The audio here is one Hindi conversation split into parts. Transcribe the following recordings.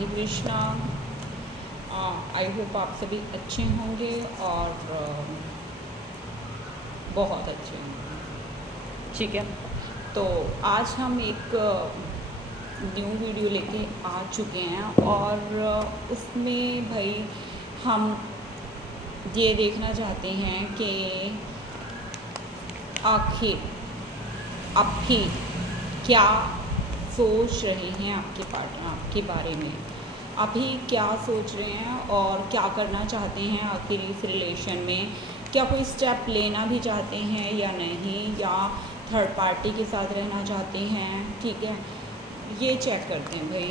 राधे कृष्णा। आई होप आप सभी अच्छे होंगे और बहुत अच्छे होंगे। ठीक है, तो आज हम एक न्यू वीडियो लेके आ चुके हैं और उसमें भाई हम ये देखना चाहते हैं कि आखिर अभी क्या सोच रहे हैं आपके पार्टनर आपके बारे में, अभी क्या सोच रहे हैं और क्या करना चाहते हैं आखिर इस रिलेशन में। क्या कोई स्टेप लेना भी चाहते हैं या नहीं, या थर्ड पार्टी के साथ रहना चाहते हैं। ठीक है, ये चेक करते हैं भाई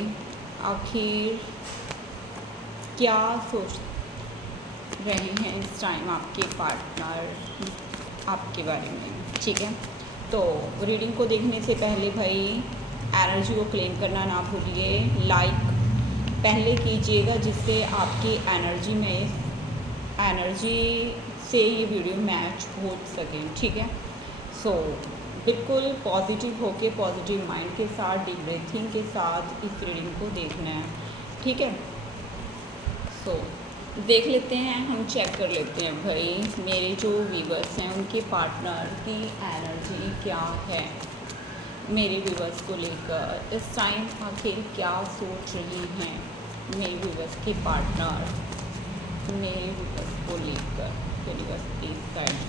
आखिर क्या सोच रहे हैं इस टाइम आपके पार्टनर आपके बारे में। ठीक है, तो रीडिंग को देखने से पहले भाई एनर्जी को क्लेम करना ना भूलिए। लाइक पहले कीजिएगा जिससे आपकी एनर्जी से ये वीडियो मैच हो सके। ठीक है, सो बिल्कुल पॉजिटिव होके पॉजिटिव माइंड के साथ डीप ब्रीथिंग के साथ इस रीडिंग को देखना है। ठीक है, सो देख लेते हैं, हम चेक कर लेते हैं भाई मेरे जो व्यूअर्स हैं उनके पार्टनर की एनर्जी क्या है मेरे व्यूअर्स को लेकर। इस टाइम आखिर क्या सोच रही हैं मेरे व्यूअर्स के पार्टनर मेरे व्यूअर्स को लेकर। Universe please guide.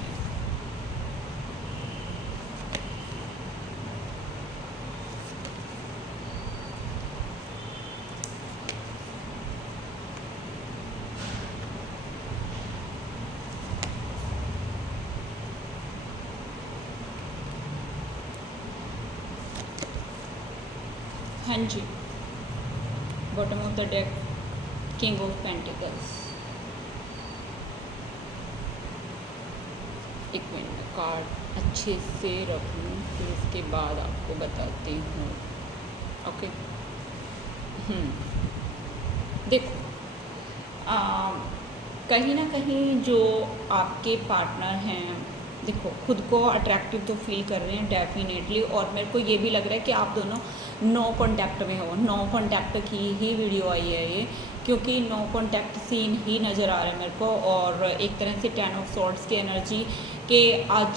हाँ जी, bottom of the deck king of pentacles. एक मिनट कार्ड अच्छे से रख लूँ फिर उसके बाद आपको बताती हूँ। ओके, देखो कहीं ना कहीं जो आपके पार्टनर हैं, देखो खुद को अट्रैक्टिव तो फील कर रहे हैं डेफिनेटली, और मेरे को ये भी लग रहा है कि आप दोनों नो कांटेक्ट में हो। नो कांटेक्ट की ही वीडियो आई है ये, क्योंकि नो कांटेक्ट सीन ही नज़र आ रहा है मेरे को। और एक तरह से 10 ऑफ सॉर्ड्स की एनर्जी कि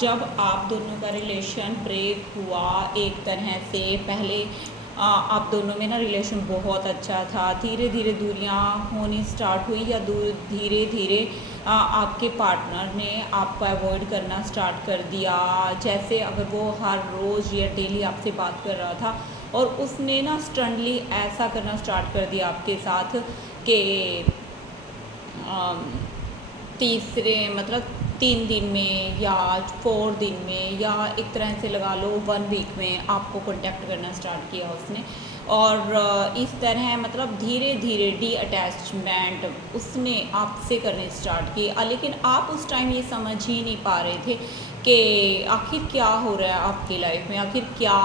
जब आप दोनों का रिलेशन ब्रेक हुआ एक तरह से, पहले आप दोनों में ना रिलेशन बहुत अच्छा था, धीरे धीरे दूरियां होनी स्टार्ट हुई, या धीरे धीरे आपके पार्टनर ने आपको अवॉइड करना स्टार्ट कर दिया। जैसे अगर वो हर रोज़ या डेली आपसे बात कर रहा था और उसने ना स्टनली ऐसा करना स्टार्ट कर दिया आपके साथ कि तीसरे मतलब 3 दिन में या 4 दिन में, या एक तरह से लगा लो 1 वीक में आपको कांटेक्ट करना स्टार्ट किया उसने। और इस तरह मतलब धीरे धीरे डी अटैचमेंट उसने आपसे करने स्टार्ट की। लेकिन आप उस टाइम ये समझ ही नहीं पा रहे थे कि आखिर क्या हो रहा है आपकी लाइफ में, आखिर क्या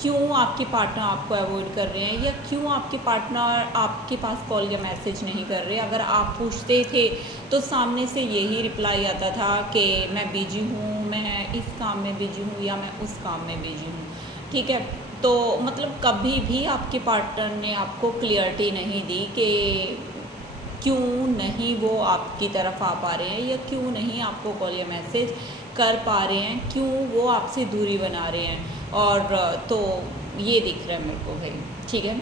क्यों आपके पार्टनर आपको अवॉइड कर रहे हैं, या क्यों आपके पार्टनर आपके पास कॉल या मैसेज नहीं कर रहे। अगर आप पूछते थे तो सामने से यही रिप्लाई आता था कि मैं बिजी हूँ, मैं इस काम में बिजी हूँ, या मैं उस काम में बिजी हूँ। ठीक है, तो मतलब कभी भी आपके पार्टनर ने आपको क्लियरिटी नहीं दी कि क्यों नहीं वो आपकी तरफ आ पा रहे हैं, या क्यों नहीं आपको कॉल या मैसेज कर पा रहे हैं, क्यों वो आपसे दूरी बना रहे हैं। और तो ये दिख रहा है मेरे को भाई। ठीक है,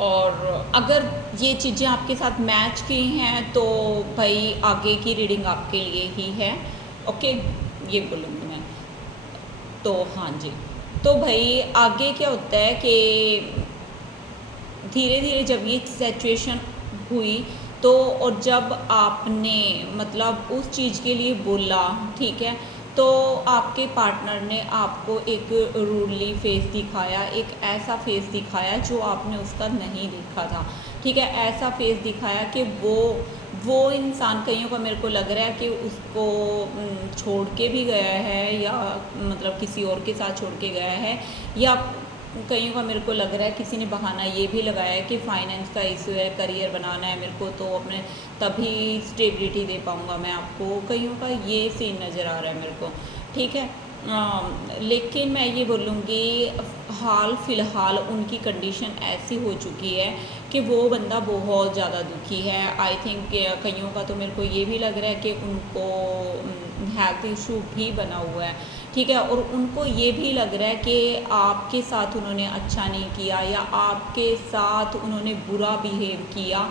और अगर ये चीज़ें आपके साथ मैच की हैं तो भाई आगे की रीडिंग आपके लिए ही है। ओके, ये बोलूँगी मैं तो। हाँ जी, तो भाई आगे क्या होता है कि धीरे धीरे जब ये सिचुएशन हुई तो, और जब आपने मतलब उस चीज़ के लिए बोला, ठीक है, तो आपके पार्टनर ने आपको एक रूडली फेस दिखाया, एक ऐसा फेस दिखाया जो आपने उसका नहीं देखा था। ठीक है, ऐसा फेस दिखाया कि वो इंसान, कईयों का मेरे को लग रहा है कि उसको छोड़ के भी गया है, या मतलब किसी और के साथ छोड़ के गया है, या कईयों का मेरे को लग रहा है किसी ने बहाना ये भी लगाया है कि फाइनेंस का इशू है, करियर बनाना है मेरे को, तो अपने तभी स्टेबिलिटी दे पाऊँगा मैं आपको। कईयों का ये सीन नज़र आ रहा है मेरे को। ठीक है, लेकिन मैं ये बोलूँगी हाल फ़िलहाल उनकी कंडीशन ऐसी हो चुकी है कि वो बंदा बहुत ज़्यादा दुखी है। आई थिंक कईयों का तो मेरे को ये भी लग रहा है कि उनको हेल्थ इशू भी बना हुआ है, ठीक है। और उनको ये भी लग रहा है कि आपके साथ उन्होंने अच्छा नहीं किया, या आपके साथ उन्होंने बुरा बिहेव किया,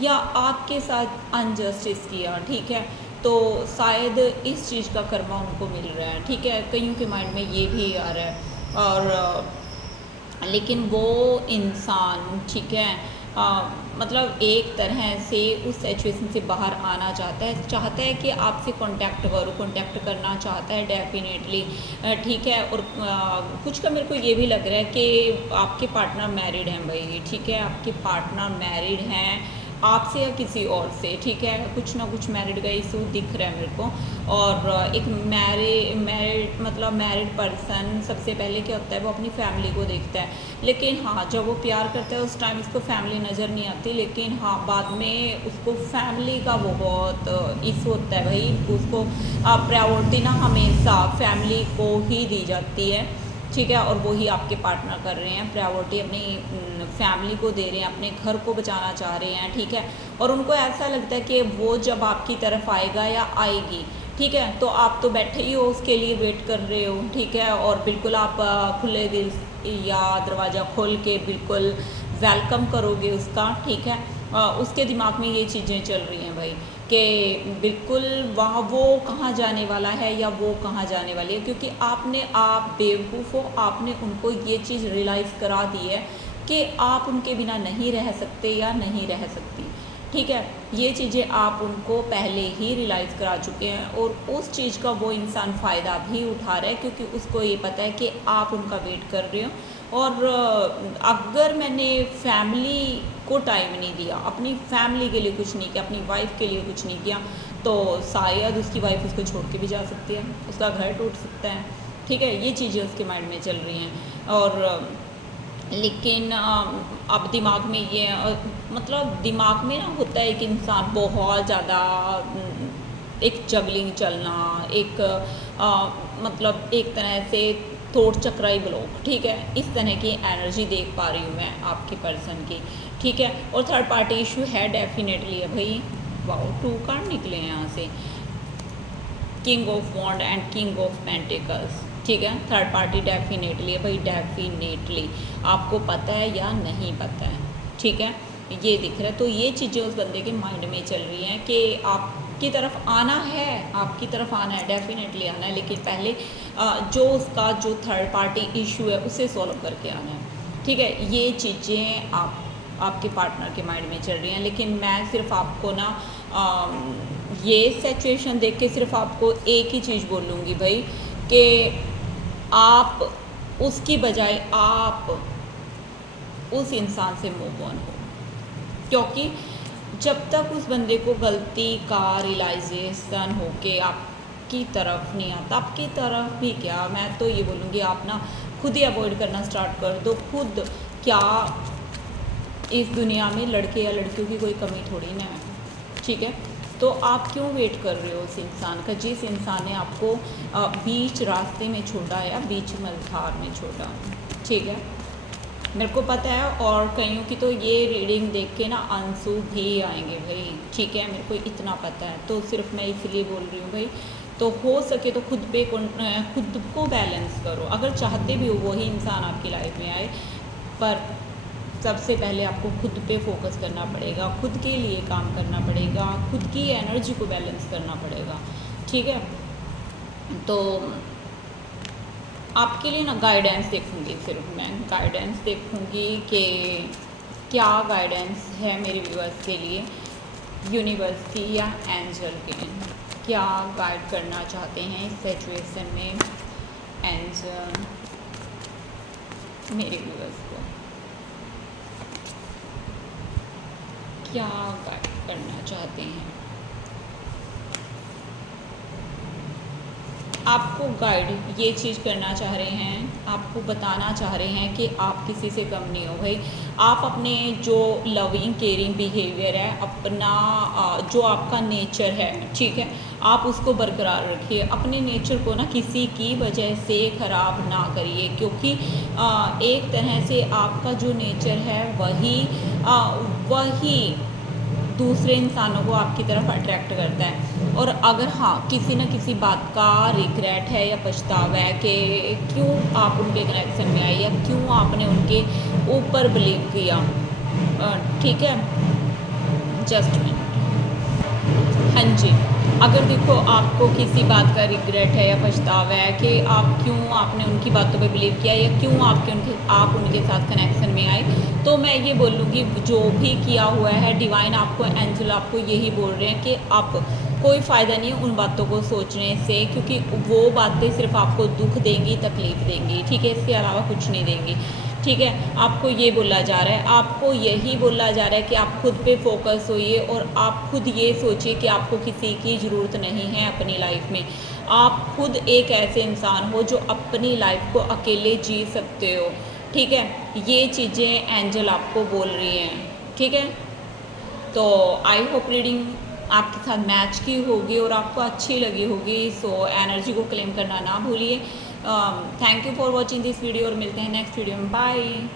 या आपके साथ अनजस्टिस किया, ठीक है। तो शायद इस चीज़ का कर्मा उनको मिल रहा है, ठीक है। कईयों के माइंड में ये भी आ रहा है। और लेकिन वो इंसान, ठीक है, मतलब एक तरह से उस सिचुएशन से बाहर आना चाहता है कि आपसे कांटेक्ट करना चाहता है डेफिनेटली, ठीक है। और कुछ का मेरे को ये भी लग रहा है कि आपके पार्टनर मैरिड हैं भाई, ठीक है। आपके पार्टनर मैरिड हैं आपसे या किसी और से, ठीक है। कुछ ना कुछ मैरिड का इशू दिख रहा है मेरे को। और एक मैरिड पर्सन सबसे पहले क्या होता है, वो अपनी फैमिली को देखता है। लेकिन हाँ, जब वो प्यार करता है उस टाइम उसको फैमिली नज़र नहीं आती, लेकिन हाँ बाद में उसको फैमिली का बहुत इशू होता है भाई। उसको प्रायोरिटी ना हमेशा फैमिली को ही दी जाती है, ठीक है। और वही आपके पार्टनर कर रहे हैं, प्रायोरिटी अपनी फैमिली को दे रहे हैं, अपने घर को बचाना चाह रहे हैं, ठीक है। और उनको ऐसा लगता है कि वो जब आपकी तरफ आएगा या आएगी, ठीक है, तो आप तो बैठे ही हो, उसके लिए वेट कर रहे हो, ठीक है। और बिल्कुल आप खुले दिल या दरवाज़ा खोल के बिल्कुल वेलकम करोगे उसका, ठीक है। उसके दिमाग में ये चीज़ें चल रही हैं भाई कि बिल्कुल वहाँ वो कहाँ जाने वाला है या वो कहाँ जाने वाली है, क्योंकि आप बेवकूफ़ हो, आपने उनको ये चीज़ रियलाइज़ करा दी है कि आप उनके बिना नहीं रह सकते या नहीं रह सकती, ठीक है। ये चीज़ें आप उनको पहले ही रियलाइज़ करा चुके हैं, और उस चीज़ का वो इंसान फ़ायदा भी उठा रहा है, क्योंकि उसको ये पता है कि आप उनका वेट कर रहे हो। और अगर मैंने फैमिली को टाइम नहीं दिया, अपनी फैमिली के लिए कुछ नहीं किया, अपनी वाइफ के लिए कुछ नहीं किया, तो शायद उसकी वाइफ उसको छोड़ के भी जा सकती है, उसका घर टूट सकता है, ठीक है। ये चीज़ें उसके माइंड में चल रही हैं। और लेकिन अब दिमाग में ये मतलब दिमाग में ना होता है कि इंसान बहुत ज़्यादा एक जगलिंग चलना, एक मतलब एक तरह से थोट चक्राई ब्लॉक, ठीक है। इस तरह की एनर्जी देख पा रही हूँ मैं आपकी पर्सन की, ठीक है। और थर्ड पार्टी इशू है डेफिनेटली है भाई। वाओ, 2 कार्ड निकले हैं यहाँ से, king of wand and king of pentacles, ठीक है। थर्ड पार्टी डेफिनेटली है भाई, डेफिनेटली आपको पता है या नहीं पता है, ठीक है, ये दिख रहा है। तो ये चीज़ें उस बंदे के माइंड में चल रही हैं कि आपकी तरफ आना है, आपकी तरफ आना है, डेफिनेटली आना है, लेकिन पहले जो उसका जो थर्ड पार्टी इशू है उसे सॉल्व करके आना है, ठीक है। ये चीज़ें आपके पार्टनर के माइंड में चल रही हैं। लेकिन मैं सिर्फ आपको ना ये सिचुएशन देख के सिर्फ आपको एक ही चीज़ बोलूँगी भाई, कि आप उसकी बजाय आप उस इंसान से मूव ऑन हो, क्योंकि जब तक उस बंदे को गलती का रियलाइजेशन हो के आपकी तरफ नहीं आता, आपकी तरफ भी क्या, मैं तो ये बोलूँगी आप ना खुद ही अवॉइड करना स्टार्ट कर दो। खुद क्या, इस दुनिया में लड़के या लड़कियों की कोई कमी थोड़ी ना है, ठीक है। तो आप क्यों वेट कर रहे हो उस इंसान का, जिस इंसान ने आपको बीच रास्ते में छोड़ा या बीच मझधार में छोड़ा, ठीक है। मेरे को पता है, और कईयों की तो ये रीडिंग देख के ना आंसू भी आएंगे भाई, ठीक है, मेरे को इतना पता है। तो सिर्फ मैं इसलिए बोल रही हूँ भाई, तो हो सके तो खुद को बैलेंस करो। अगर चाहते भी हो वही इंसान आपकी लाइफ में आए, पर सबसे पहले आपको खुद पे फोकस करना पड़ेगा, खुद के लिए काम करना पड़ेगा, खुद की एनर्जी को बैलेंस करना पड़ेगा, ठीक है। तो आपके लिए ना गाइडेंस देखूँगी, सिर्फ मैं गाइडेंस देखूँगी कि क्या गाइडेंस है मेरे व्यूअर्स के लिए, यूनिवर्स की या एंजल के, क्या गाइड करना चाहते हैं इस सिचुएशन में एंजल मेरे व्यूअर्स को, क्या गाइड करना चाहते हैं। आपको गाइड ये चीज़ करना चाह रहे हैं, आपको बताना चाह रहे हैं कि आप किसी से कम नहीं हो भाई। आप अपने जो लविंग केयरिंग बिहेवियर है, अपना जो आपका नेचर है, ठीक है, आप उसको बरकरार रखिए। अपने नेचर को ना किसी की वजह से ख़राब ना करिए, क्योंकि एक तरह से आपका जो नेचर है वही दूसरे इंसानों को आपकी तरफ अट्रैक्ट करता है। और अगर हाँ किसी न किसी बात का रिग्रेट है या पछतावा है कि क्यों आप उनके कनेक्शन में आए या क्यों आपने उनके ऊपर बिलीव किया, ठीक है, जस्ट मिनट। हाँ जी, अगर देखो आपको किसी बात का रिग्रेट है या पछतावा है कि आपने उनकी बातों पे बिलीव किया या क्यों आप उनके साथ कनेक्शन में आए, तो मैं ये बोलूँगी जो भी किया हुआ है डिवाइन आपको, एंजल आपको यही बोल रहे हैं कि आप कोई फ़ायदा नहीं है उन बातों को सोचने से, क्योंकि वो बातें सिर्फ आपको दुख देंगी, तकलीफ़ देंगी, ठीक है, इसके अलावा कुछ नहीं देंगी। ठीक है, आपको ये बोला जा रहा है, आपको यही बोला जा रहा है कि आप खुद पे फोकस होइए और आप खुद ये सोचिए कि आपको किसी की ज़रूरत नहीं है अपनी लाइफ में। आप खुद एक ऐसे इंसान हो जो अपनी लाइफ को अकेले जी सकते हो, ठीक है। ये चीज़ें एंजल आपको बोल रही हैं, ठीक है। तो आई होप रीडिंग आपके साथ मैच की होगी और आपको अच्छी लगी होगी। सो एनर्जी को क्लेम करना ना भूलिए। Thank you for watching this video और मिलते हैं नेक्स्ट वीडियो में। बाय।